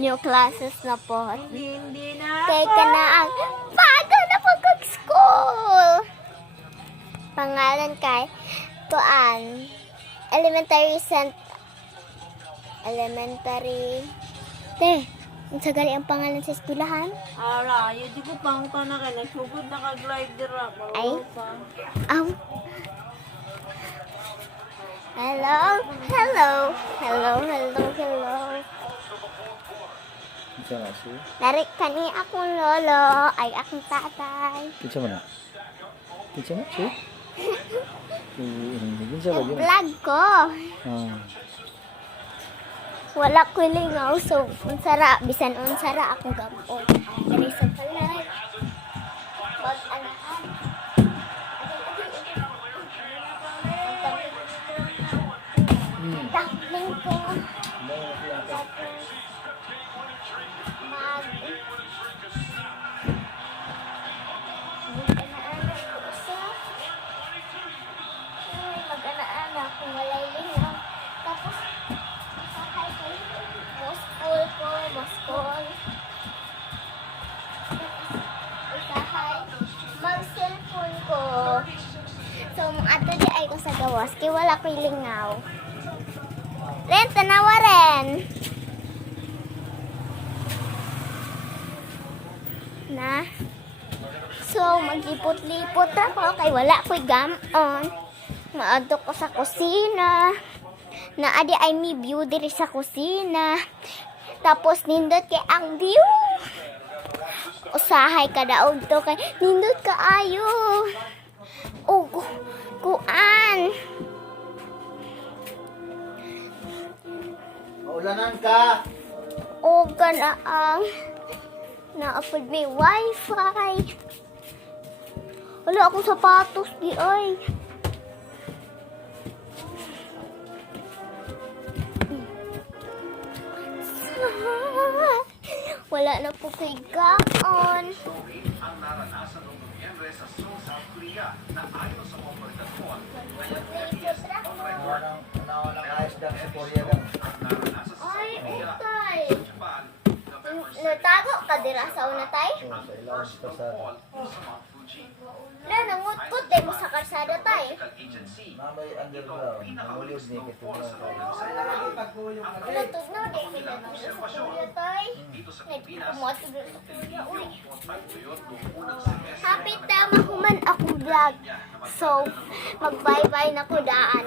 New classes na po. Hindi na Kay ka na ang bago na pag-school. Pangalan kay Tuan. Elementary. Te, ang sagali ang pangalan sa eskwelahan? Ala, yun di ko pang ka na kayo. Nagsugod na kag-glider ako. Ay? Hello. Kinsa nga siya? Dari kani akong lolo, ay akong tatay. Kinsa man na? Kinsa nga siya? Kinsa ba yun? Vlog ko. Wala ko lingaw, so unsara, bisan unsara akong gamon. Kani sa palay. Mag-anahan. Takling ko. Tapos, mag-ana-ana kung walay lingaw. Tapos, sahay ko, moskol ko, moskol. Usahay, mag-cellphone ko. So, ato di ay ko sa gawas, kaya wala ko'y lingaw. Ren, tanawa rin. Na. So, maglipot-lipot ako kay wala ko'y gamon. Maadto ko sa kusina. Naadi ay may view diri sa kusina. Tapos nindot kay ang view. Usahay ka daog to kay nindot ka ayo. O kuan. Maulanan ka! O ganaang naapod may wifi. Wala akong sapatos di ay. Wala na po kay gaon. Ang naranasan ng Nobyembre sa Seoul, South Korea na ayon sa komunitasyon Nawalang ayos lang sa Korea lang. naranasan sa Ay, South Korea, utay. Japan, November 6, Natago ka dira sa una tay? Sa ilaw sa pasada. fall sa Mount Fuji. Na nangutkot din mo sa kalsada tay. Agency, Mamay underground. Nangulog ni fall sa Kitulong. Northern China. Natugnaw din mo na sa kuya tay. Dito sa Pilipinas, Nagpumoto dito sa kuya. Uy, tagtuyot noong unang semestre. happy tama human akong vlog. So, mag-bye-bye na ko daan.